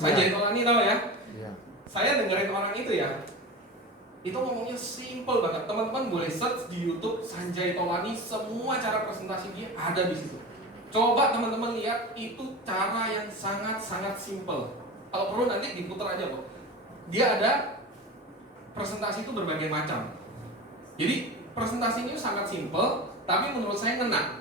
Sanjay Tolani tahu ya? Iya. Saya dengerin orang itu ya. Itu ngomongnya simple banget. Teman-teman boleh search di YouTube Sanjay Tolani, semua cara presentasi dia ada di situ. Coba teman-teman lihat, itu cara yang sangat-sangat simple. Kalau perlu nanti diputar aja kok. Dia ada presentasi itu berbagai macam. Jadi presentasi ini sangat simple, tapi menurut saya ngena,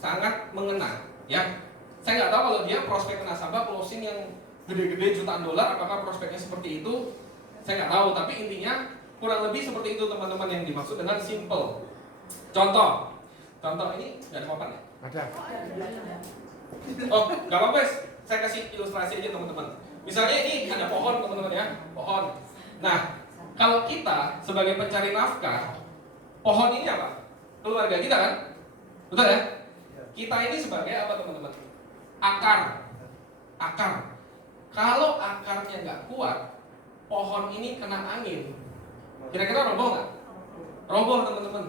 sangat mengena. Ya, saya nggak tahu kalau dia prospek nasabah closing yang gede-gede jutaan dolar, apakah prospeknya seperti itu? Saya nggak tahu, tapi intinya kurang lebih seperti itu teman-teman yang dimaksud dengan simple. Contoh ini nggak ada papan ya? Ada. Oh, nggak apa-apa, saya kasih ilustrasi aja teman-teman. Misalnya ini ada pohon teman-teman ya, pohon. Nah, kalau kita sebagai pencari nafkah, pohon ini apa? Keluarga kita kan? Betul ya? Kita ini sebagai apa teman-teman? Akar. Kalau akarnya nggak kuat, pohon ini kena angin, kira-kira roboh nggak? Roboh teman-teman.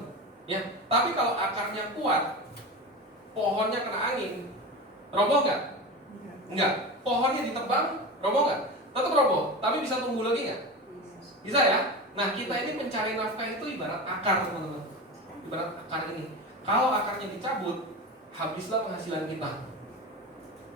Ya, tapi kalau akarnya kuat, pohonnya kena angin, roboh nggak? Nggak. Pohonnya ditebang, roboh nggak? Tetap roboh, tapi bisa tumbuh lagi nggak? Bisa ya. Nah, kita ini mencari nafkah itu ibarat akar teman-teman. Ibarat akar ini. Kalau akarnya dicabut, habislah penghasilan kita.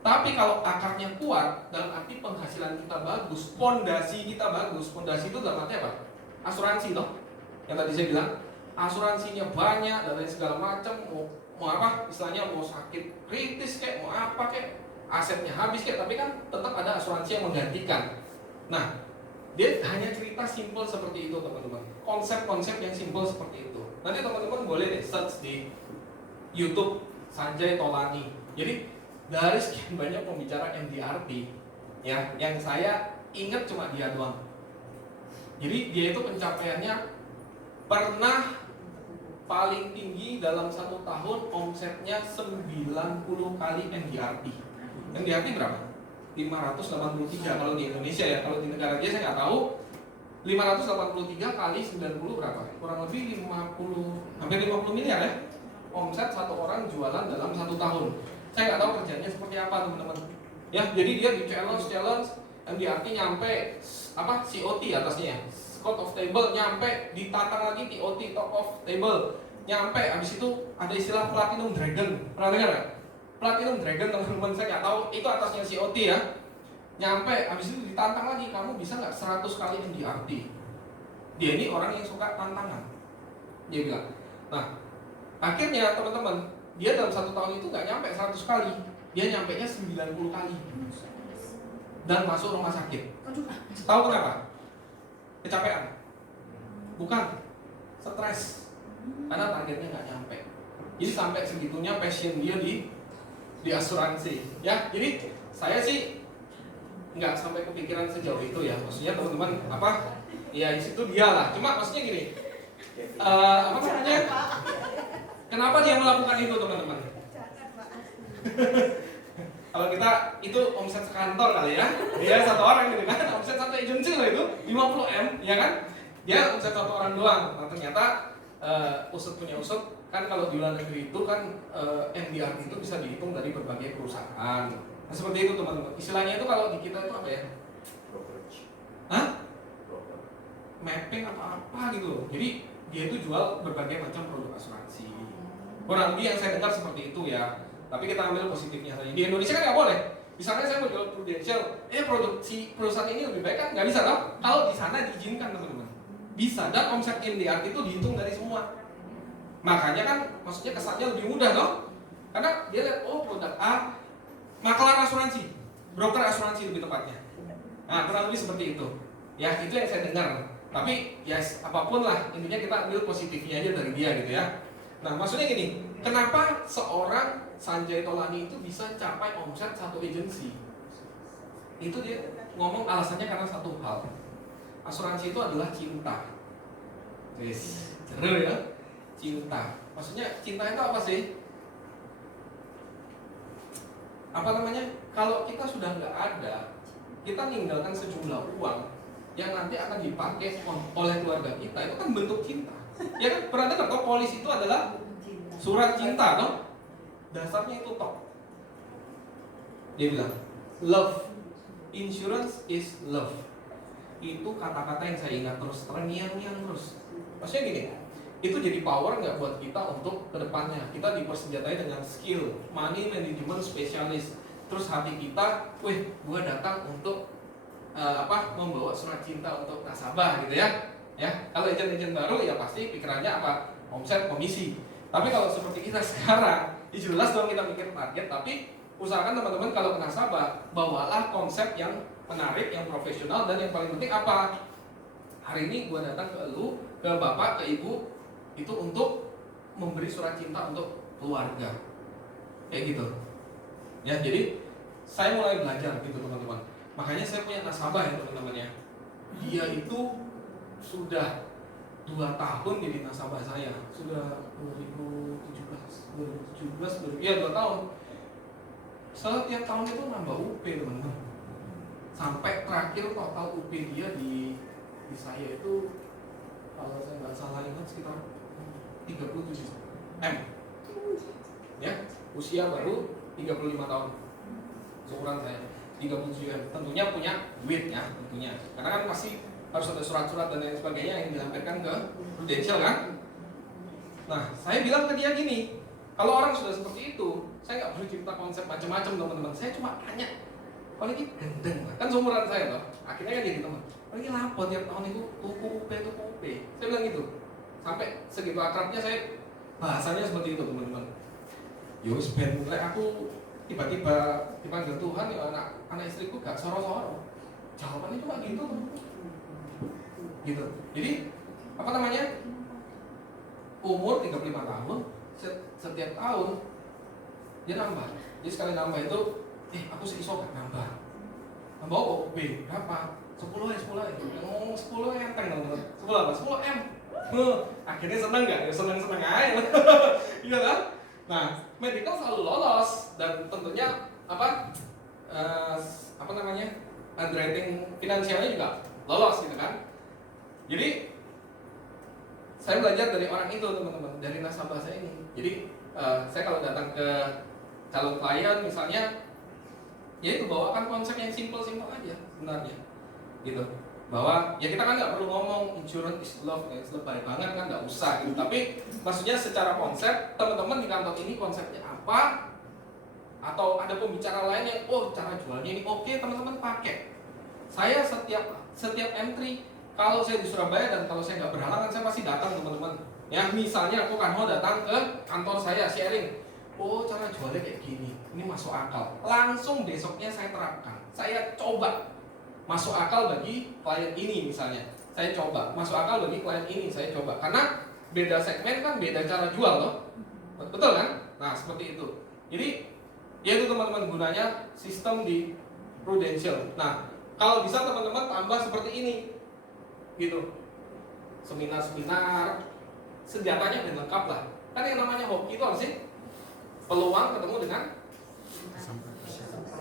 Tapi kalau akarnya kuat, dalam arti penghasilan kita bagus, fondasi kita bagus. Fondasi itu dalam arti apa? Asuransi loh. Yang tadi saya bilang, asuransinya banyak dan lain segala macam. Mau apa? Istilahnya mau sakit kritis kayak, mau apa kayak, asetnya habis kayak, tapi kan tetap ada asuransi yang menggantikan. Nah, dia hanya cerita simple seperti itu teman-teman. Konsep-konsep yang simple seperti itu. Nanti teman-teman boleh deh search di YouTube Sanjay Tolani. Jadi dari sekian banyak pembicara MDRT ya, yang saya ingat cuma dia doang. Jadi dia itu pencapaiannya pernah paling tinggi dalam 1 tahun, omsetnya 90 kali MDRT. MDRT berapa? 583 kalau di Indonesia ya. Kalau di negara dia saya nggak tahu. 583 kali 90 berapa? Kurang lebih 50, hampir 50 miliar ya. Omset satu orang jualan dalam 1 tahun. Saya nggak tahu kerjanya seperti apa teman-teman. Ya, jadi dia di challenge, MDRT nyampe apa? COT atasnya, Scott of Table nyampe, ditantang lagi TOT, Top of Table nyampe. Habis itu ada istilah Platinum Dragon. Pernah dengar nggak? Platinum Dragon teman-teman, saya nggak tahu itu atasnya COT ya. Nyampe, habis itu ditantang lagi, kamu bisa nggak 100 kali MDRT? Dia ini orang yang suka tantangan. Dia bilang. Nah, akhirnya teman-teman, dia dalam 1 tahun itu nggak nyampe 100 kali, dia nyampe nya 90 kali dan masuk rumah sakit. Tahu kenapa? Kecapean? Bukan, stres, karena targetnya nggak nyampe. Jadi sampai segitunya passion dia di asuransi. Ya, jadi saya sih nggak sampai kepikiran sejauh itu ya. Maksudnya teman-teman apa? Ya di situ dia lah. Cuma maksudnya gini, apa namanya? Kenapa dia melakukan itu teman-teman? Kalau kita itu omset sekantor kali ya, dia satu orang gitu kan, omset satu agensi lah itu 50M, ya kan? Dia omset satu orang doang. Nah ternyata usut punya usut kan, kalau di luar negeri itu kan MDRT itu bisa dihitung dari berbagai perusahaan. Nah seperti itu teman-teman. Istilahnya itu kalau di kita itu apa ya? Hah? Mapping atau apa gitu loh. Jadi dia itu jual berbagai macam produk asuransi. Kurang lebih yang saya dengar seperti itu ya. Tapi kita ambil positifnya saja. Di Indonesia kan nggak boleh. Misalnya saya mau jual Prudential, produksi perusahaan ini lebih baik kan? Nggak bisa loh. Kalau di sana diizinkan teman-teman. Bisa, dan omset MDRT itu dihitung dari semua. Makanya kan maksudnya kesannya lebih mudah loh. Karena dia lihat, oh produk A, makelar asuransi, broker asuransi lebih tepatnya. Nah kurang lebih seperti itu. Ya itu yang saya dengar. Tapi ya apapun lah, intinya kita ambil positifnya aja dari dia gitu ya. Nah maksudnya gini, kenapa seorang Sanjay Tolani itu bisa capai omset satu agensi? Itu dia ngomong alasannya karena satu hal. Asuransi itu adalah cinta. Wis, seru ya? Cinta. Maksudnya cinta itu apa sih? Apa namanya? Kalau kita sudah nggak ada, kita meninggalkan sejumlah uang yang nanti akan dipakai oleh keluarga kita, itu kan bentuk cinta. Ya kan, pernah dengar kok polis itu adalah surat cinta, toh? Dasarnya itu toh. Dia bilang, love Insurance is love. Itu kata-kata yang saya ingat terus, terngiang-ngiang terus. Maksudnya gini, itu jadi power nggak buat kita untuk kedepannya. Kita dipersenjatai dengan skill, money management specialist. Terus hati kita, wih, gua datang untuk membawa surat cinta untuk nasabah gitu ya. Ya, kalau agent-agent baru ya pasti pikirannya apa? Omset, komisi. Tapi kalau seperti kita sekarang, jelas dong kita mikir target. Tapi usahakan teman-teman kalau ke nasabah, bawalah konsep yang menarik, yang profesional, dan yang paling penting apa? Hari ini gue datang ke lu, ke bapak, ke ibu, itu untuk memberi surat cinta untuk keluarga. Kayak gitu. Ya, jadi saya mulai belajar gitu teman-teman. Makanya saya punya nasabah ya teman-teman ya. Dia itu sudah 2 tahun jadi nasabah saya. Sudah 2017, ya 2 tahun. Setiap tahun itu nambah UP teman-teman. Sampai terakhir total UP dia di saya itu, kalau saya nggak salah ingat, sekitar 37 M. Ya, usia baru 35 tahun. Seumuran saya 37 M. Tentunya punya duit ya, tentunya. Karena kan pasti harus ada surat-surat dan lain sebagainya yang dilampirkan ke Prudential kan. Nah, saya bilang ke dia gini, kalau orang sudah seperti itu, saya nggak perlu cerita konsep macam-macam teman-teman. Saya cuma tanya, kalau ini gendeng kan seumuran saya loh. Akhirnya kan jadi teman. Kalau ini lapor tiap tahun itu tuku UP. Saya bilang gitu. Sampai segitu akrabnya saya bahasanya seperti itu teman-teman. Yus ben aku tiba-tiba dipanggil Tuhan ya anak istriku gak soro-soro. Jawabannya cuma gitu teman-teman. Gitu. Jadi apa namanya? Umur 35 tahun, setiap tahun dia nambah. Jadi sekali nambah itu, aku seiso gak nambah. Nambah OB berapa? 10 ya. 10 enteng teman-teman. 10 apa? 10 M. Akhirnya seneng gak? Ya seneng-seneng aja. Iya kan? Nah, medical selalu lolos dan tentunya underwriting finansialnya juga lolos gitu kan. Jadi saya belajar dari orang itu teman-teman, dari nasabah saya ini. Jadi saya kalau datang ke calon klien misalnya, ya itu bawakan konsep yang simple aja sebenarnya, gitu. Bahwa ya kita kan nggak perlu ngomong insurance is love, lebay banget kan, nggak usah gitu. Tapi maksudnya secara konsep, teman-teman di kantor ini konsepnya apa? Atau ada pembicara lain yang cara jualnya ini oke, teman-teman pakai. Saya setiap entry, kalau saya di Surabaya dan kalau saya nggak berhalangan, saya pasti datang teman-teman. Ya misalnya aku kan mau datang ke kantor saya sharing. Cara jualnya kayak gini, ini masuk akal. Langsung besoknya saya terapkan. Saya coba masuk akal bagi klien ini misalnya. Saya coba masuk akal bagi klien ini, saya coba. Karena beda segmen kan beda cara jual loh. Betul kan? Nah, seperti itu. Jadi ya itu teman-teman gunanya sistem di Prudential. Nah, kalau bisa teman-teman tambah seperti ini. Gitu. Seminar-seminar, senjatanya udah lengkap lah. Kan yang namanya hoki itu apa sih? Peluang ketemu dengan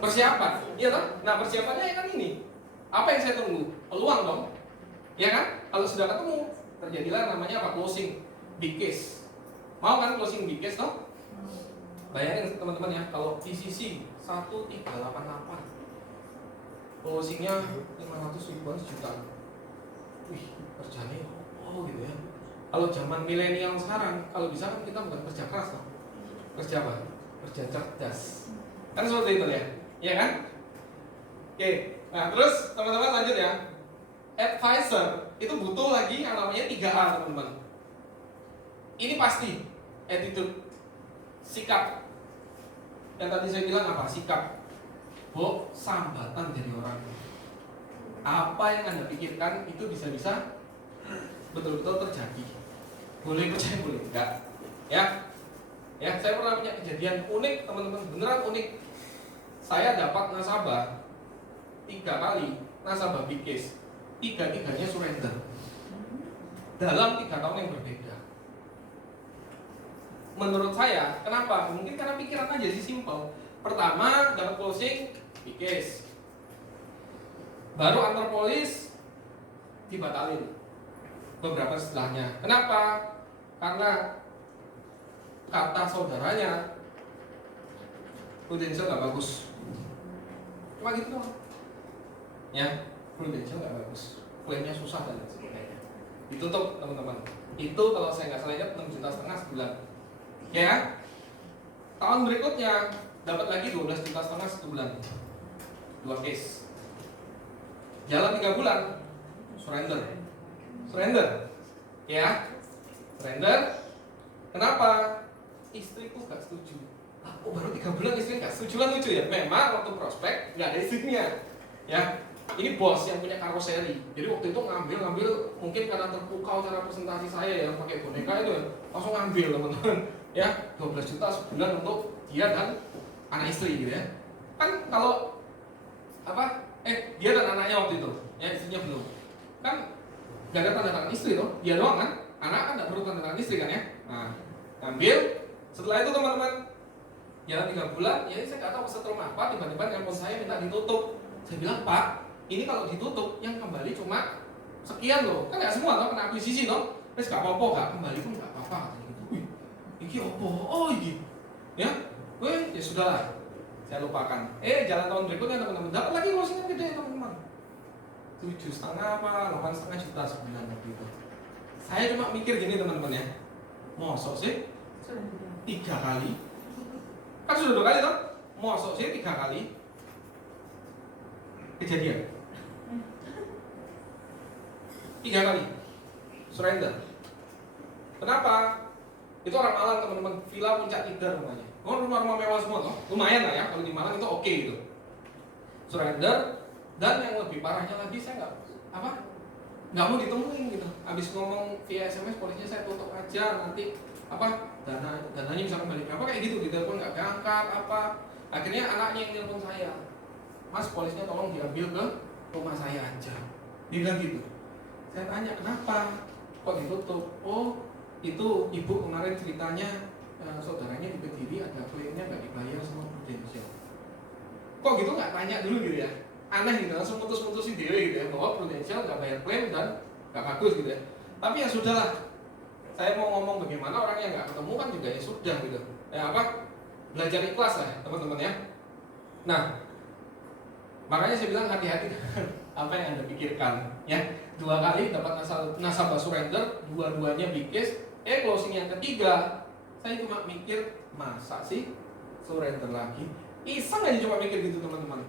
persiapan. Iya kan? Nah, persiapannya kan ini. Apa yang saya tunggu? Peluang dong. Ya kan? Kalau sudah ketemu, terjadilah namanya apa? Closing big case. Mau kan closing big case toh? Bayangin teman-teman ya, kalau PCC 1388 closingnya 500 ribuan sejuta. Wih, kerjanya gitu ya. Kalau zaman milenial sekarang, kalau bisa kan kita bukan kerja keras loh. Kerja apa? Kerja cerdas. Kan seperti itu ya. Iya kan? Oke. Nah, terus teman-teman lanjut ya. Advisor itu butuh lagi yang namanya 3A, teman-teman. Ini pasti attitude, sikap. Yang tadi saya bilang apa? Sikap. Sambatan jadi orang. Apa yang Anda pikirkan itu bisa-bisa betul-betul terjadi. Boleh percaya, boleh enggak. Ya, saya pernah punya kejadian unik teman-teman, beneran unik. Saya dapat nasabah 3 kali, nasabah big case, 3-tiganya surrender dalam 3 tahun yang berbeda. Menurut saya, kenapa? Mungkin karena pikiran aja sih, simple. Pertama, dapat closing big case, baru antar polis dibatalin beberapa setelahnya. Kenapa? Karena kata saudaranya Prudential gak bagus. Cuma gitu doang. Ya, Prudential nggak bagus, klaimnya susah dan lain sebagainya. Ditutup teman-teman. Itu kalau saya nggak salah ingat 6,5 juta sebulan. Ya, tahun berikutnya dapat lagi 12,5 juta sebulan. 2 case. Jalan 3 bulan, surrender. Ya, surrender. Kenapa? Istriku nggak setuju. Oh, baru 3 bulan istri nggak setuju, kan lucu ya. Memang waktu prospek nggak ada istrinya. Ya, ini bos yang punya karoseri. Jadi waktu itu ngambil mungkin karena terpukau cara presentasi saya yang pakai boneka itu ya, langsung ngambil teman-teman. Ya, 12 juta sebulan untuk dia dan anak istri gitu ya. Kan kalau dia dan anaknya waktu itu, ya istrinya belum. Kan nggak ada tanda tangan istri tuh, dia doang kan. Anak kan nggak perlu tanda tangan istri kan ya. Nah, ngambil. Setelah itu teman-teman, jalan 3 bulan, ya saya nggak tahu kesetrum apa, tiba-tiba telepon saya minta ditutup. Saya bilang, Pak, ini kalau ditutup yang kembali cuma sekian loh, kan nggak semua loh kena akuisisi loh. Terus nggak apa-apa, nggak kembali pun nggak apa-apa. Wih, ini apa? Oh ini, ya, ya sudahlah, saya lupakan. Jalan tahun berikutnya teman-teman dapat lagi closingan gede teman-teman, 7,5 apa 8,5 juta sebulan gitu. Saya cuma mikir gini teman-teman ya, mosok sih 3 kali, kan sudah 2 kali toh, mosok sih 3 kali kejadian. 3 kali surrender. Kenapa? Itu orang Malang teman-teman, villa puncak 3 rumahnya. Rumah mewah semua toh, lumayan lah ya kalau di Malang itu oke gitu. Surrender. Dan yang lebih parahnya lagi, saya nggak mau ditemuin gitu. Habis ngomong via SMS, polisinya saya tutup aja, nanti dananya bisa kembali berapa kayak gitu, ditelepon nggak diangkat akhirnya anaknya yang telepon saya, Mas, polisinya tolong diambil ke rumah saya aja, dia bilang gitu. Saya tanya kenapa kok ditutup. Oh, itu ibu kemarin ceritanya saudaranya di Kediri ada klaimnya nggak dibayar sama Prudential. Kok gitu nggak tanya dulu gitu ya, aneh gitu, langsung putus-putusin dewe gitu ya, bahwa Prudential nggak bayar klaim dan nggak bagus gitu ya. Tapi ya sudahlah, saya mau ngomong bagaimana orang yang nggak ketemu kan juga ya sudah gitu. Belajar ikhlas lah teman-teman ya. Nah, makanya saya bilang hati-hati dengan apa yang Anda pikirkan ya. 2 kali dapat nasabah surrender, 2-duanya big case. Closing yang ketiga, saya cuma mikir, masa sih surrender lagi? Iseng aja cuma mikir gitu teman-teman.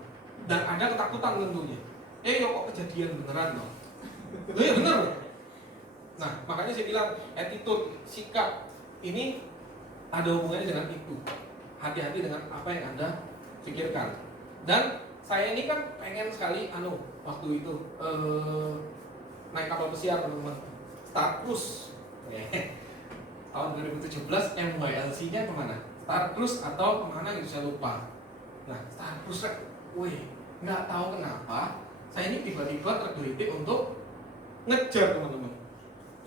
Dan ada ketakutan tentunya. Kok kejadian beneran loh. Ya bener. Nah, makanya saya bilang attitude, sikap ini ada hubungannya dengan itu. Hati-hati dengan apa yang Anda pikirkan. Dan saya ini kan pengen sekali waktu itu naik kapal pesiar teman-teman, Star Cruise. Tahun 2017 MYLC-nya kemana? Star Cruise atau kemana gitu saya lupa. Nah, Star Cruise nggak tahu kenapa saya ini tiba-tiba tergelitik untuk ngejar teman-teman.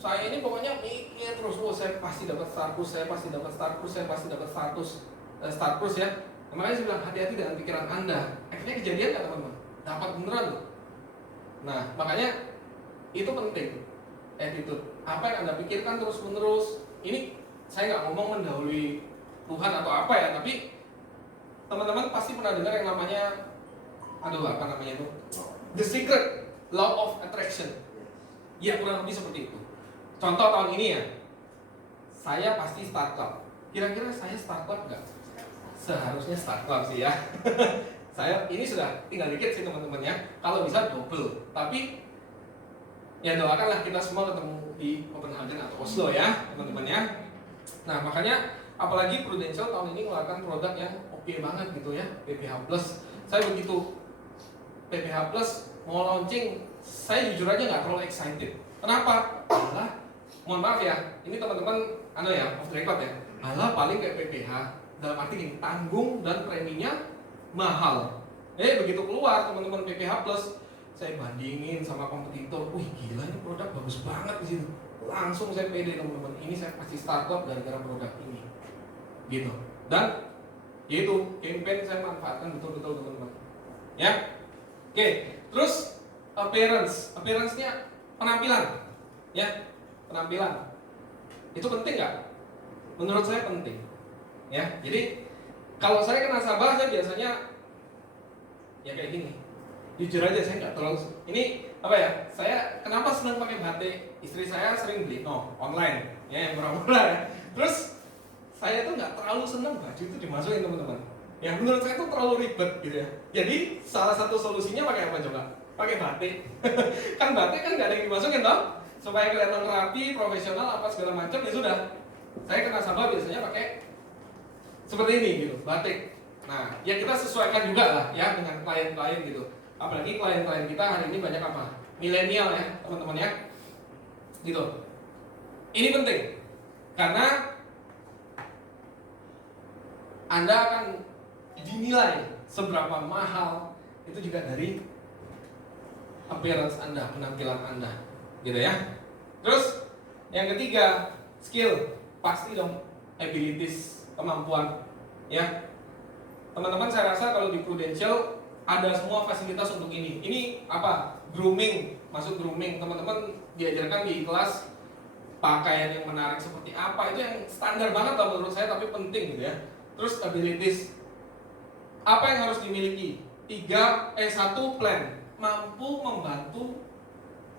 Saya ini pokoknya mikir terus, saya pasti dapat Star Cruise, saya pasti dapat Star Cruise, saya pasti dapat Star Cruise ya. Makanya saya bilang hati-hati dengan pikiran Anda. Akhirnya kejadian nggak teman-teman? Dapat beneran loh. Nah, makanya itu penting, attitude. Apa yang Anda pikirkan terus-menerus. Ini saya nggak ngomong mendahului Tuhan atau apa ya, tapi teman-teman pasti pernah dengar yang namanya itu? The Secret, Law of Attraction. Ya kurang lebih seperti itu. Contoh tahun ini ya, saya pasti start club. Kira-kira saya start club nggak? Seharusnya start club sih ya. Saya ini sudah tinggal dikit sih teman-teman ya. Kalau bisa double. Tapi ya doakanlah kita semua ketemu di Copenhagen atau Oslo ya teman-teman ya. Nah makanya apalagi Prudential tahun ini mengeluarkan produk yang oke banget gitu ya, PPH Plus. Saya begitu PPH Plus mau launching, saya jujur aja nggak terlalu excited. Kenapa? Mohon maaf ya, ini teman-teman off the record ya. Paling kayak PPH dalam arti gini, tanggung dan preminya mahal. Begitu keluar teman-teman PPH Plus, saya bandingin sama kompetitor. Wih gila, ini produk bagus banget di situ. Langsung saya pede teman-teman. Ini saya pasti startup gara-gara produk ini. Gitu. Dan yaitu campaign saya manfaatkan betul-betul teman-teman. Ya. Oke, terus appearance-nya penampilan. Ya, penampilan. Itu penting nggak? Menurut saya penting. Ya, jadi kalau saya ke nasabah saya biasanya ya kayak gini. Jujur aja saya nggak terlalu, ini apa ya, saya kenapa senang pakai batik, istri saya sering beli online ya yang murah-murah ya. Terus saya tuh nggak terlalu senang baju itu dimasukin teman-teman. Ya menurut saya itu terlalu ribet gitu ya. Jadi salah satu solusinya pakai apa coba? Pakai batik. Kan batik kan nggak ada yang dimasukin toh, supaya kelihatan rapi, profesional apa segala macam ya sudah. Saya ke nasabah biasanya pakai seperti ini gitu, batik. Nah, ya kita sesuaikan juga lah ya dengan klien-klien gitu. Apalagi klien-klien kita hari ini banyak apa? Milenial ya, teman-teman ya. Gitu. Ini penting. Karena Anda akan dinilai seberapa mahal itu juga dari appearance Anda, penampilan Anda. Gitu ya. Terus yang ketiga, skill. Pasti dong, abilities, kemampuan ya. Teman-teman saya rasa kalau di Prudential ada semua fasilitas untuk ini. Ini apa? Grooming, masuk grooming. Teman-teman diajarkan di kelas pakaian yang menarik seperti apa, itu yang standar banget lah menurut saya, tapi penting gitu ya. Terus abilities, apa yang harus dimiliki? 1 plan, mampu membantu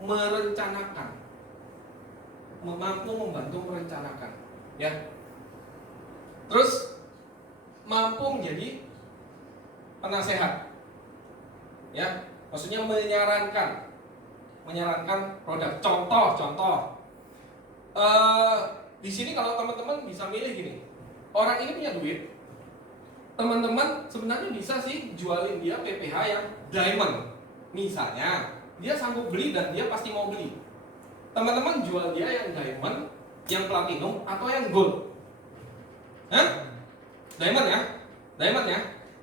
merencanakan, ya. Terus mampu menjadi penasehat, ya, maksudnya menyarankan produk. Contoh. Di sini kalau teman-teman bisa milih gini, orang ini punya duit, teman-teman sebenarnya bisa sih jualin dia PPH yang diamond, misalnya dia sanggup beli dan dia pasti mau beli. Teman-teman jual dia yang diamond, yang platinum atau yang gold? Hah? Diamond ya.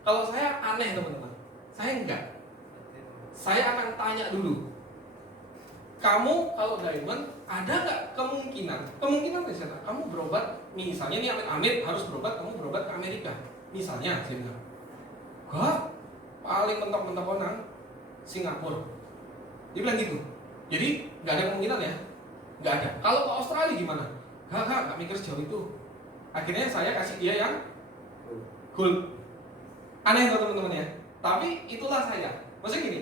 Kalau saya aneh teman-teman, saya enggak. Saya akan tanya dulu, kamu kalau diamond ada nggak kemungkinan misalnya kamu berobat, misalnya nih amit-amit harus berobat, kamu berobat ke Amerika misalnya, saya bilang enggak, paling mentok-mentok orang Singapura, dia bilang gitu. Jadi nggak ada kemungkinan ya, nggak ada. Kalau ke Australia gimana? Nggak mikir sejauh itu. Akhirnya saya kasih dia yang gold. Aneh tuh teman-teman ya, tapi itulah saya. Maksudnya gini,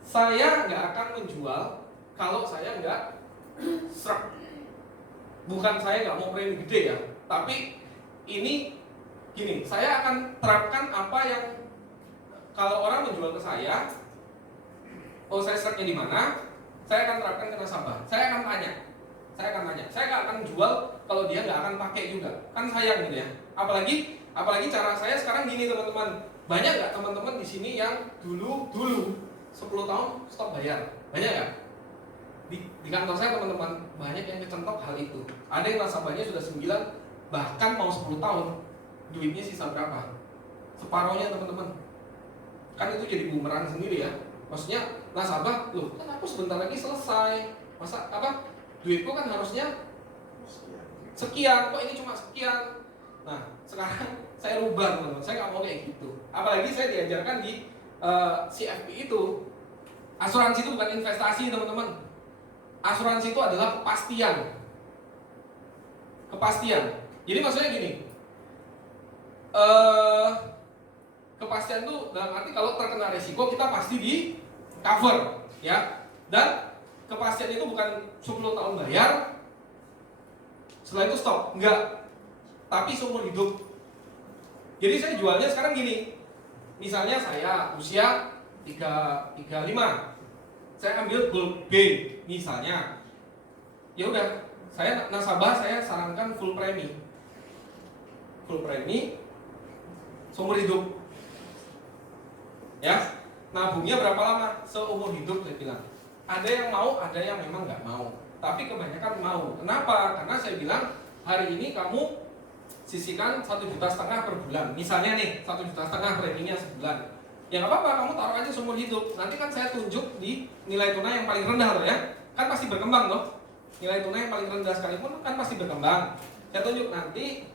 saya nggak akan menjual kalau saya nggak serak. Bukan saya nggak mau premi gede ya, tapi ini gini, saya akan terapkan apa yang kalau orang menjual ke saya, oh saya seraknya di mana, saya akan terapkan ke nasabah. Saya akan tanya. Saya nggak akan jual kalau dia nggak akan pakai juga, kan sayang gitu ya. Apalagi cara saya sekarang gini teman-teman. Banyak nggak teman-teman di sini yang dulu 10 tahun stop bayar? Banyak nggak? Di kantor saya teman-teman banyak yang kecentok hal itu. Ada yang nasabahnya sudah 9, bahkan mau 10 tahun, duitnya sisa berapa? Separohnya teman-teman. Kan itu jadi bumerang sendiri ya. Maksudnya nasabah, loh kan aku sebentar lagi selesai, masa apa? Duitku kan harusnya sekian, kok ini cuma sekian. Nah sekarang saya rubah teman-teman, saya nggak mau kayak gitu. Apalagi saya diajarkan di CFP itu, asuransi itu bukan investasi teman-teman. Asuransi itu adalah kepastian. Jadi maksudnya gini, kepastian itu dalam arti kalau terkena resiko kita pasti di cover ya. Dan kepastian itu bukan 10 tahun bayar, setelah itu stop, enggak, tapi seumur hidup. Jadi saya jualnya sekarang gini, misalnya saya usia 35, saya ambil gold B misalnya, ya udah, saya nasabah saya sarankan full premi seumur hidup, ya. Nabungnya berapa lama? Seumur hidup saya bilang. Ada yang mau, ada yang memang nggak mau, tapi kebanyakan mau. Kenapa? Karena saya bilang hari ini kamu sisihkan 1,5 juta per bulan, misalnya nih 1,5 juta preminya sebulan. Ya nggak apa-apa, kamu taruh aja seumur hidup. Nanti kan saya tunjuk di nilai tunai yang paling rendah loh ya, kan pasti berkembang loh. Nilai tunai yang paling rendah sekalipun kan pasti berkembang. Saya tunjuk nanti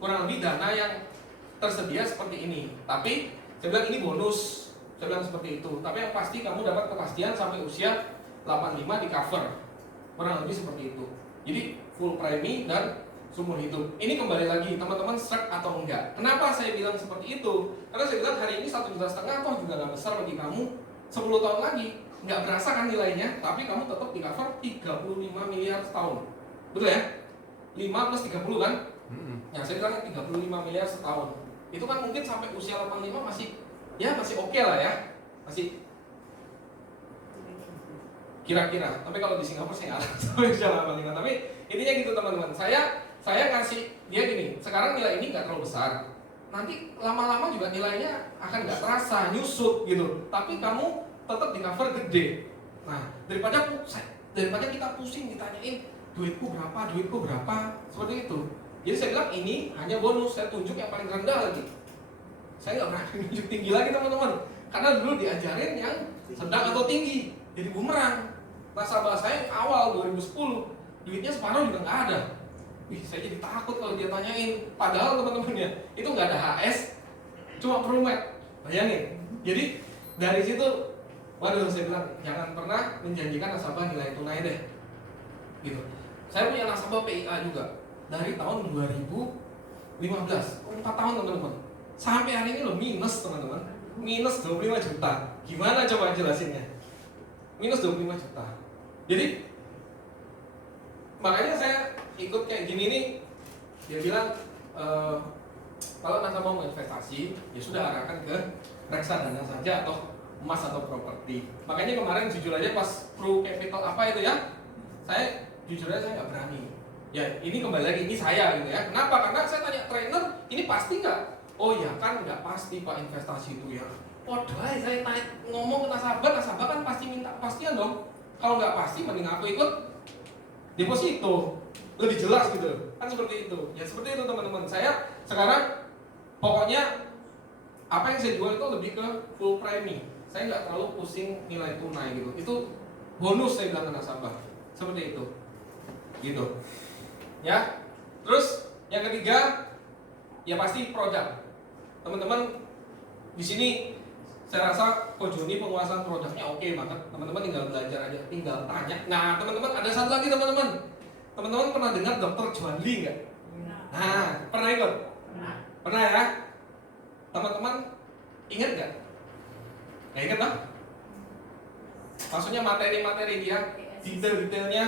kurang lebih dana yang tersedia seperti ini. Tapi saya bilang ini bonus, saya bilang seperti itu. Tapi yang pasti kamu dapat kepastian sampai usia 85 di cover, kurang lebih seperti itu. Jadi full premi dan seumur hidup. Ini kembali lagi teman-teman srek atau enggak. Kenapa saya bilang seperti itu? Karena saya bilang hari ini 1,5 juta toh juga nggak besar bagi kamu. 10 tahun lagi nggak berasa kan nilainya, tapi kamu tetap di cover 35 miliar setahun. Betul ya? 5 plus 30 kan? Nah, saya bilang 35 miliar setahun. Itu kan mungkin sampai usia 85 masih oke lah ya. Masih kira-kira. Tapi kalau di Singapura saya nggak tahu usia 85. Tapi intinya gitu teman-teman. Saya ngasih dia gini. Sekarang nilai ini nggak terlalu besar. Nanti lama-lama juga nilainya akan nggak terasa, nyusut gitu. Tapi kamu tetap di cover gede. Nah, daripada kita pusing ditanyain duitku berapa, seperti itu. Jadi saya bilang ini hanya bonus, saya tunjuk yang paling rendah lagi. Saya nggak berani tunjuk tinggi lagi teman-teman, karena dulu diajarin yang sedang atau tinggi, jadi bumerang. Nasabah saya yang awal 2010, duitnya separuh juga nggak ada. Wih, saya jadi takut kalau dia tanyain. Padahal teman-temannya itu nggak ada HS, cuma perumet. Bayangin. Jadi dari situ, waduh, saya bilang jangan pernah menjanjikan nasabah nilai tunai deh. Gitu. Saya punya nasabah PIA juga dari tahun 2015, 4 tahun teman-teman. Sampai hari ini loh minus teman-teman, minus 25 juta. Gimana coba jelasinnya? Minus 25 juta. Jadi makanya saya ikut kayak gini nih. Dia bilang kalau nasabah mau investasi, ya sudah arahkan ke reksadana saja atau emas atau properti. Makanya kemarin jujur aja pas Pro Capital apa itu ya, saya jujur aja saya nggak berani. Ya ini kembali lagi ini saya gitu ya. Kenapa? Karena saya tanya trainer, ini pasti nggak? Oh ya kan nggak pasti Pak investasi itu ya. Padahal saya tanya, ngomong ke nasabah kan pasti minta kepastian dong. Kalau nggak pasti, mending aku ikut deposito, lebih jelas gitu. Kan seperti itu. Ya seperti itu teman-teman. Saya sekarang pokoknya apa yang saya jual itu lebih ke full premi. Saya nggak terlalu pusing nilai tunai gitu. Itu bonus saya bilang ke nasabah. Seperti itu. Gitu. Ya. Terus yang ketiga, ya pasti produk. Teman-teman di sini saya rasa Ko Joni penguasaan produknya oke banget. Teman-teman tinggal belajar aja, tinggal tanya. Nah, teman-teman ada satu lagi teman-teman. Teman-teman pernah dengar Dr. Juan Lee nggak? Nah, pernah ikut? Pernah ya? Teman-teman ingat nggak? Nggak ingat lah? Maksudnya materi-materi dia, detail-detailnya,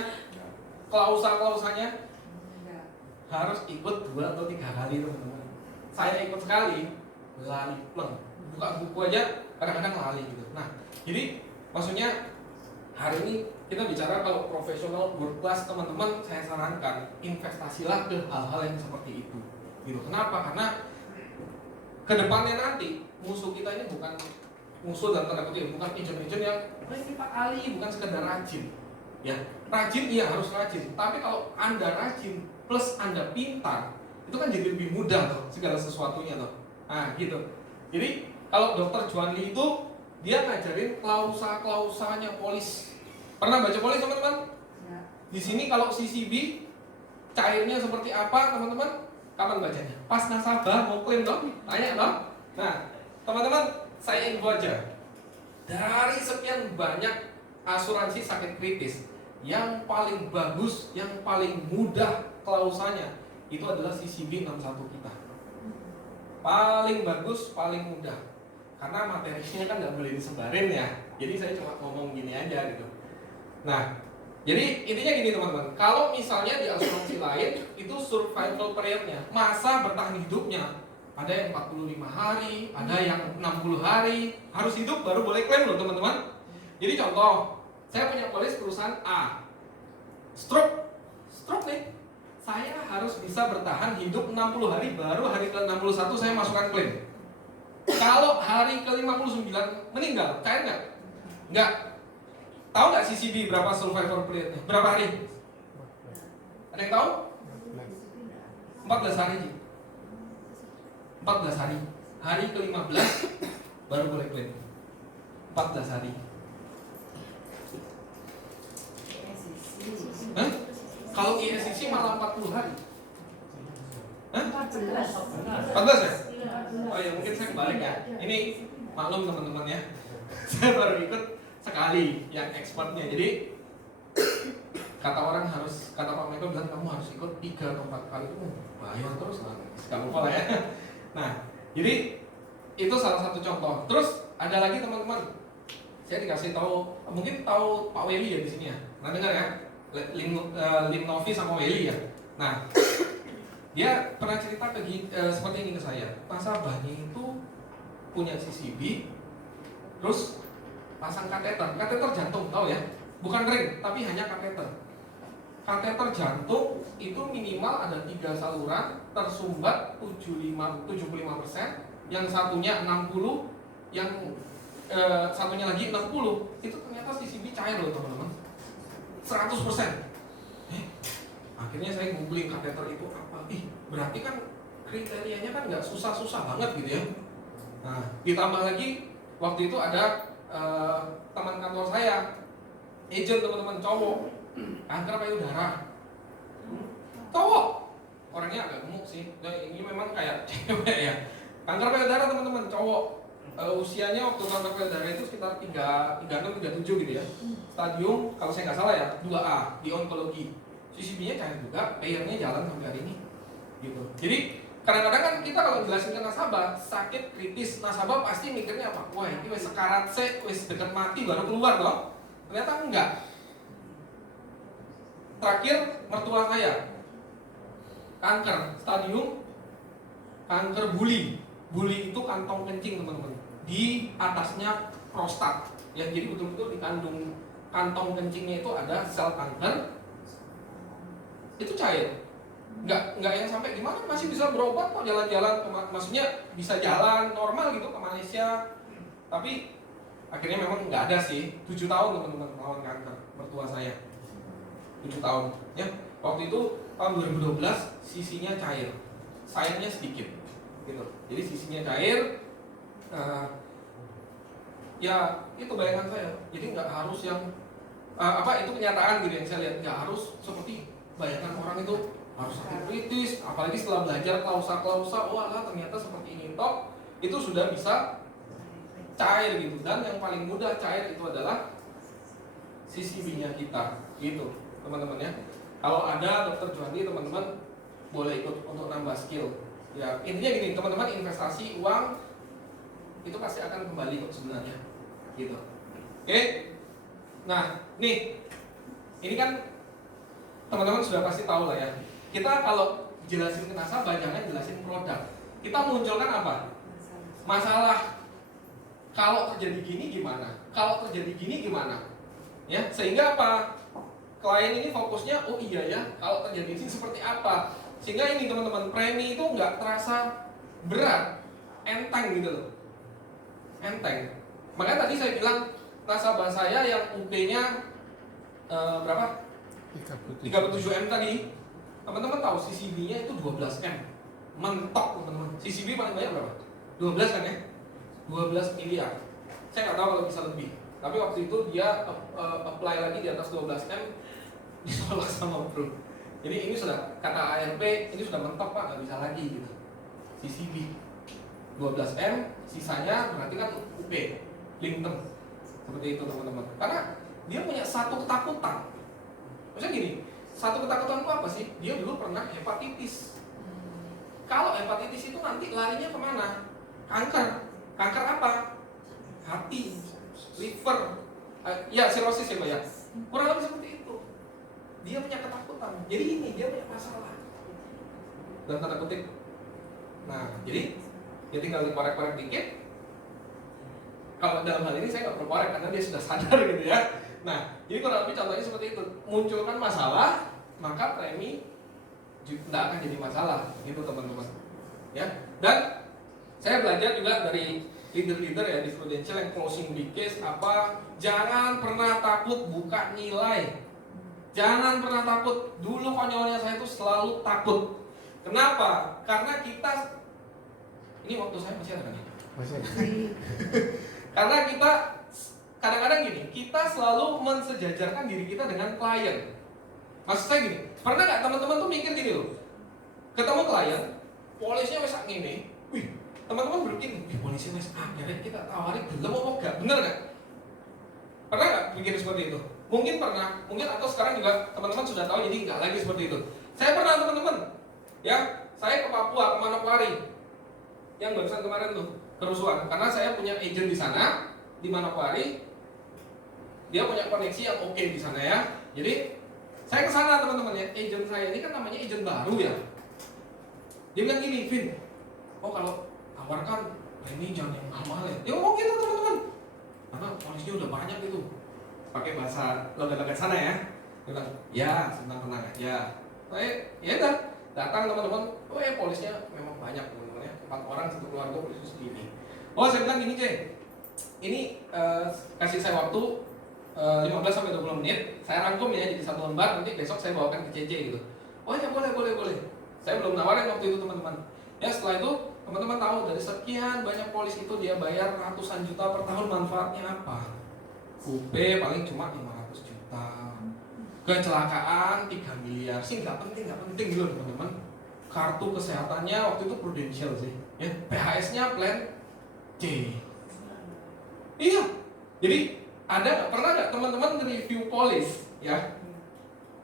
klausa-klausanya harus ikut 2 atau 3 kali teman-teman. Saya ikut sekali, lali pleng. Buka buku aja kadang-kadang lali gitu. Nah, jadi maksudnya hari ini kita bicara kalau profesional world class teman-teman, saya sarankan investasilah ke hal-hal yang seperti itu. Gitu. Kenapa? Karena kedepannya nanti musuh kita ini bukan musuh dalam tanda kutip, bukan agent-agent yang ini Pak Ali, bukan sekedar rajin. Ya, rajin iya harus rajin. Tapi kalau Anda rajin plus Anda pintar, itu kan jadi lebih mudah tuh segala sesuatunya tuh. Nah, gitu. Jadi kalau Dr. Juan Lee itu dia ngajarin klausa-klausanya polis. Pernah baca polis teman-teman? Ya. Di sini kalau CCB cairnya seperti apa teman-teman? Kapan bacanya? Pas nasabah mau klaim dong, tanya dong. Nah, teman-teman saya info aja. Dari sekian banyak asuransi sakit kritis, yang paling bagus, yang paling mudah klausanya itu adalah CCB 61 kita. Paling bagus, paling mudah. Karena materinya kan nggak boleh disebarin ya. Jadi saya cuma ngomong gini aja gitu. Nah, jadi intinya gini teman-teman. Kalau misalnya di asuransi lain itu survival periodnya, masa bertahan hidupnya ada yang 45 hari, ada yang 60 hari, harus hidup baru boleh klaim loh teman-teman. Jadi contoh, saya punya polis perusahaan A, stroke nih. Saya harus bisa bertahan hidup 60 hari, baru hari ke-61 saya masukkan klaim. Kalau hari ke-59 meninggal, cair nggak? Nggak. Tahu nggak CCB berapa survivor periodnya? Berapa hari? Ada yang tahu? 14 hari. 14 hari. Hari ke-15 baru boleh klaim. 14 hari. Hah? Kalau ISCC malah 40 hari. Hah? 14 ya? Oh ya mungkin saya kebalik ya. Ini maklum teman-teman ya. Saya baru ikut sekali yang expertnya. Jadi kata Pak Michael bilang kamu harus ikut 3 atau 4 kali itu bayar terus lah, nggak lupa lah ya. Nah, jadi itu salah satu contoh. Terus ada lagi teman-teman, saya dikasih tahu, mungkin tahu Pak Weli ya di sini ya, nah dengar ya, Lim Novi sama Weli ya. Nah, dia pernah cerita seperti ini ke saya, nasabahnya itu punya CCB, terus pasang kateter jantung, tahu ya, bukan ring, tapi hanya kateter. Kateter jantung itu minimal ada 3 saluran, tersumbat 75%, yang satunya 60, yang satunya lagi 60. Itu ternyata CCB cair loh teman-teman, 100%. Akhirnya saya googling kateter itu apa. Berarti kan kriterianya kan nggak susah-susah banget gitu ya. Nah, ditambah lagi waktu itu ada teman kantor saya, agent teman-teman, cowok, kanker payudara, cowok, orangnya agak gemuk sih. Nah, ini memang kayak cewek ya. Kanker payudara teman-teman, cowok, usianya waktu kanker payudara itu sekitar 36-37 gitu ya. Stadium kalau saya nggak salah ya 2A di onkologi. CCB-nya cair juga, payernya jalan sampai hari ini gitu. Jadi kadang-kadang kan kita kalau jelasin ke nasabah sakit kritis, nasabah pasti mikirnya apa? Wah ini wes sekarat wes deket mati baru keluar loh. Ternyata enggak. Terakhir mertua saya kanker stadium, kanker buli itu kantong kencing teman-teman, di atasnya prostat, yang jadi betul-betul di kantong kencingnya itu ada sel kanker. Itu cair, nggak yang sampai gimana, masih bisa berobat kok, jalan-jalan, maksudnya bisa jalan normal gitu ke Malaysia. Tapi akhirnya memang nggak ada sih. 7 tahun teman-teman melawan kanker mertua saya, 7 tahun ya. Waktu itu tahun 2012 sisinya cair, sayangnya sedikit gitu. Jadi sisinya cair, ya itu bayangan saya. Jadi nggak harus yang itu kenyataan gitu yang saya lihat, nggak harus seperti bayangan orang itu harus sakit kritis, apalagi setelah belajar klausa, wah ternyata seperti ini toh, itu sudah bisa cair gitu. Dan yang paling mudah cair itu adalah CCB-nya kita gitu teman-teman ya. Kalau ada dokter Juandi, teman-teman boleh ikut untuk nambah skill ya. Intinya gini teman-teman, investasi uang itu pasti akan kembali kok sebenarnya gitu. Oke, nah nih ini kan teman-teman sudah pasti tahu lah ya. Kita kalau jelasin ke nasabah jangan jelasin produk. Kita munculkan apa? Masalah. Kalau terjadi gini gimana? Kalau terjadi gini gimana? Ya, sehingga apa? Klien ini fokusnya, oh iya ya, kalau terjadi ini seperti apa? Sehingga ini teman-teman, premi itu nggak terasa berat, enteng gitu loh. Enteng. Makanya tadi saya bilang nasabah saya yang UP-nya berapa? 37M tadi, teman-teman tahu CCB-nya itu 12M, mentok teman-teman. CCB paling banyak berapa? 12 kan ya? 12 miliar. Saya nggak tahu kalau bisa lebih. Tapi waktu itu dia apply lagi di atas 12M, ditolak sama bro. Jadi ini sudah kata ARP, ini sudah mentok pak, nggak bisa lagi gitu. CCB 12M, sisanya berarti kan UP, Linkem, seperti itu teman-teman. Karena dia punya satu ketakutan. Maksudnya gini, satu ketakutan itu apa sih? Dia dulu pernah hepatitis. Kalau hepatitis itu nanti larinya kemana? Kanker. Kanker apa? Hati, liver, ya sirosis ya Pak ya. Kurang lebih seperti itu. Dia punya ketakutan. Jadi ini dia punya masalah. Dan tanda kutip. Nah, jadi dia tinggal dikorek-korek dikit. Kalau dalam hal ini saya nggak perlu korek karena dia sudah sadar gitu ya. Nah, jadi kurang lebih contohnya seperti itu. Munculkan masalah, maka premi tidak akan jadi masalah, gitu teman-teman. Ya, dan saya belajar juga dari leader-leader ya di Prudential yang closing big case apa, jangan pernah takut buka nilai. Jangan pernah takut. Dulu konyolnya saya itu selalu takut. Kenapa? Karena kita, ini waktu saya masih ada kan? Masih ada. Karena kita kadang-kadang gini, kita selalu mensejajarkan diri kita dengan klien. Maksud saya gini, pernah nggak teman-teman tuh mikir gini loh, ketemu klien, polisnya wes gini, wih, teman-teman berpikir, wih polisnya wes akhirnya kita tawarin belum apa enggak, bener nggak? Pernah nggak pikir seperti itu? Mungkin pernah, mungkin atau sekarang juga teman-teman sudah tahu jadi nggak lagi seperti itu. Saya pernah teman-teman, ya saya ke Papua, ke Manokwari, yang barusan kemarin tuh kerusuhan, karena saya punya agent di sana di Manokwari, dia punya koneksi yang oke di sana ya. Jadi saya ke sana teman-teman ya, agent saya ini kan namanya agent baru ya. Dia bilang gini, Vin, oh kalau tawarkan ini jangan yang mahal ya. Dia ngomong gitu teman-teman, karena polisinya udah banyak itu. Pakai bahasa logat-logat sana ya. Dia bilang, ya tenang-tenang aja. Saya ya udah datang teman-teman, oh ya polisnya memang banyak teman-teman ya, 4 orang satu keluarga polisi segini. Oh saya bilang gini Cek, ini kasih saya waktu 15-20 menit, saya rangkum ya jadi 1 lembar, nanti besok saya bawakan ke CC gitu. Oh ya boleh. Saya belum nawarin waktu itu teman-teman. Ya setelah itu teman-teman tahu dari sekian banyak polis itu dia bayar ratusan juta per tahun, manfaatnya apa? UP paling cuma 500 juta. Kecelakaan 3 miliar sih nggak penting gitu teman-teman. Kartu kesehatannya waktu itu Prudential sih, ya PHS-nya plan C. Iya, jadi pernah nggak teman-teman nge-review polis ya?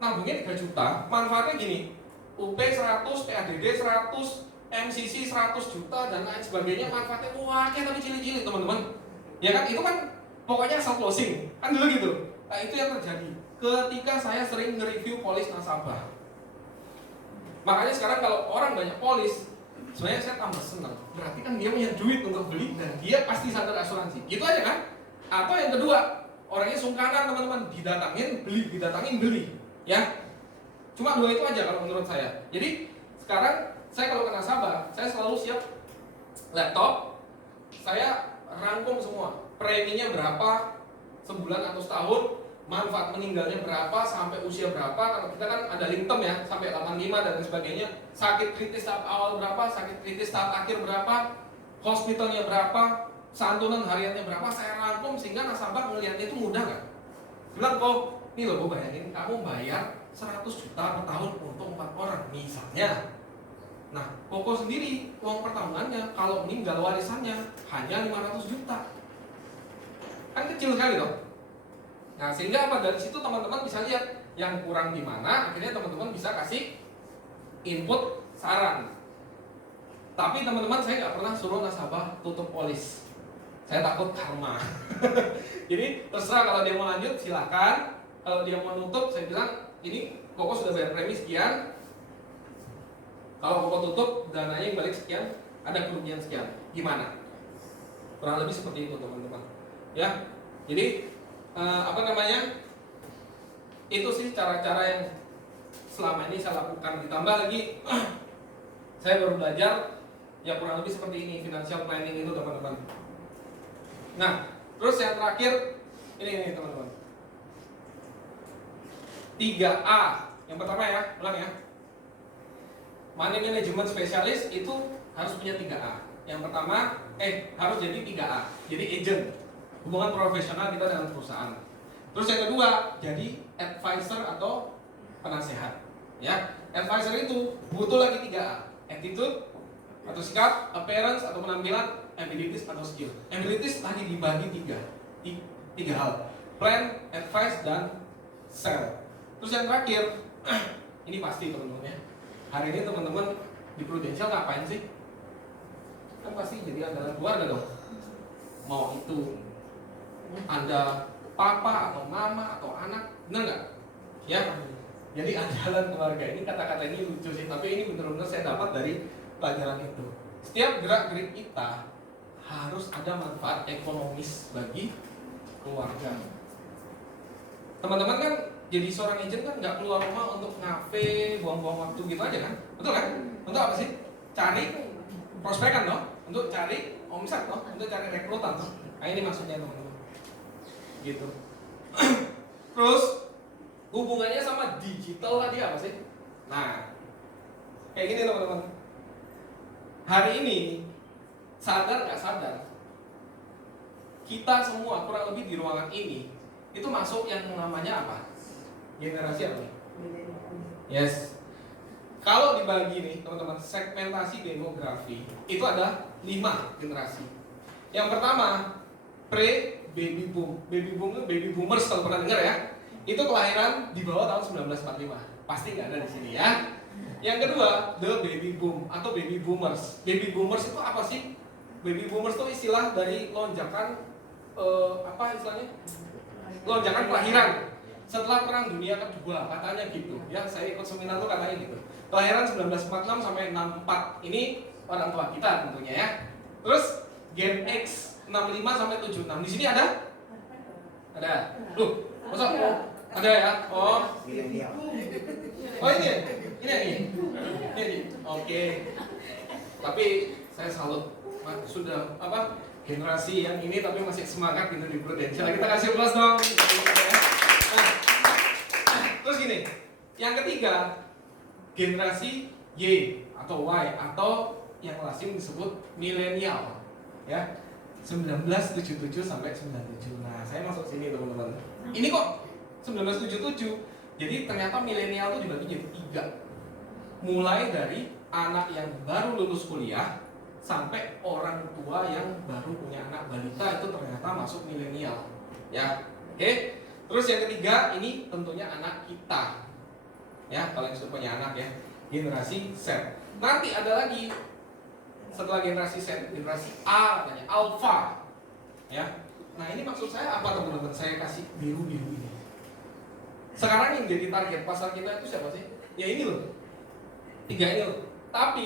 Nabungnya 3 juta, manfaatnya gini, UP 100, PADD 100, MCC 100 juta dan lain sebagainya, manfaatnya wah kayak tapi cili-cili teman-teman. Ya kan, itu kan pokoknya asal closing, kan dulu gitu. Nah itu yang terjadi ketika saya sering nge-review polis nasabah. Makanya sekarang kalau orang banyak polis, sebenarnya saya tambah senang. Berarti kan dia punya duit untuk beli dan dia pasti sadar asuransi. Gitu aja kan? Atau yang kedua, orangnya sungkanan teman-teman, didatangin beli, ya. Cuma 2 itu aja kalau menurut saya. Jadi sekarang saya kalau ke nasabah, saya selalu siap laptop, saya rangkum semua. Preminya berapa sebulan atau setahun, manfaat meninggalnya berapa sampai usia berapa. Kalau kita kan ada link term ya, sampai 85 dan sebagainya. Sakit kritis tahap awal berapa, sakit kritis tahap akhir berapa, hospitalnya berapa, santunan hariannya berapa, saya rangkum sehingga nasabah melihatnya itu mudah kan. Bilang kok, nih loh gue bayangin kamu bayar 100 juta per tahun untuk 4 orang misalnya. Nah, Koko sendiri uang pertahunannya kalau meninggal warisannya hanya 500 juta. Kan kecil sekali dong. Nah, sehingga apa, dari situ teman-teman bisa lihat yang kurang di mana, akhirnya teman-teman bisa kasih input saran. Tapi teman-teman saya nggak pernah suruh nasabah tutup polis. Saya takut karma. Jadi terserah, kalau dia mau lanjut silakan. Kalau dia mau nutup, saya bilang ini Koko sudah bayar premi sekian. Kalau Koko tutup, dananya yang balik sekian, ada kerugian sekian. Gimana? Kurang lebih seperti itu teman-teman. Ya, jadi itu sih cara-cara yang selama ini saya lakukan. Ditambah lagi, saya baru belajar ya kurang lebih seperti ini financial planning itu teman-teman. Nah, terus yang terakhir ini teman-teman. 3A. Yang pertama ya, ulang ya. Money management spesialis itu harus punya 3A. Yang pertama, harus jadi 3A. Jadi agent, hubungan profesional kita dengan perusahaan. Terus yang kedua, jadi advisor atau penasehat. Ya, advisor itu butuh lagi 3A. Attitude atau sikap, appearance atau penampilan, abilities atau skill. Abilities lagi dibagi 3 hal. Plan, advice, dan sell. Terus yang terakhir, ini pasti teman-teman ya. Hari ini teman-teman di Prudential ngapain sih? Kan pasti jadi andalan keluarga dong. Mau itu Anda papa atau mama atau anak, benar nggak? Ya. Jadi andalan keluarga ini, kata-kata ini lucu sih, tapi ini benar-benar saya dapat dari pelajaran itu. Setiap gerak-gerik kita harus ada manfaat ekonomis bagi keluarga. Teman-teman kan jadi seorang agent kan nggak keluar rumah untuk ngafe, buang-buang waktu gitu aja kan? Betul kan? Untuk apa sih? Cari prospekan toh, untuk cari omset toh, untuk cari rekrutan toh. Nah ini maksudnya teman-teman. Gitu. Terus hubungannya sama digital tadi apa sih? Nah, kayak gini teman-teman. Hari ini sadar nggak sadar, kita semua kurang lebih di ruangan ini itu masuk yang namanya apa? Generasi apa nih? Yes. Kalau dibagi nih teman-teman, segmentasi demografi itu ada 5 generasi. Yang pertama pre baby boom. Baby boom itu baby boomers kalau pernah dengar ya. Itu kelahiran di bawah tahun 1945. Pasti nggak ada di sini ya. Yang kedua, the baby boom atau baby boomers. Baby boomers itu apa sih? Baby boomers itu istilah dari lonjakan apa istilahnya? Lonjakan kelahiran setelah Perang Dunia Kedua, katanya gitu. Ya, saya ikut seminar tuh katanya gitu. Kelahiran 1946 sampai 64. Ini orang tua kita tentunya ya. Terus Gen X 65 sampai 76. Di sini ada? Ada. Loh, masa? Ada ya? Oh. Oh ini. Ini. Oke. Tapi saya salut. Sudah apa? Generasi yang ini tapi masih semangat gitu di Prudential. Kita kasih plus dong. Nah, terus gini. Yang ketiga, generasi Y atau Y atau yang lazim disebut milenial. Ya. 1977 sampai 97. Nah, saya masuk sini teman-teman. Ini kok 1977. Jadi ternyata milenial itu dibagi jadi 3. Mulai dari anak yang baru lulus kuliah sampai orang tua yang baru punya anak balita itu ternyata masuk milenial. Ya. Oke. Terus yang ketiga ini tentunya anak kita. Ya, kalau yang sudah punya anak ya. Generasi Z. Nanti ada lagi setelah generasi Z, generasi A katanya, Alpha. Ya. Nah, ini maksud saya apa teman-teman? Saya kasih biru-biru ini. Sekarang yang jadi target pasar kita itu siapa sih? Ya ini loh. 3 ini loh. Tapi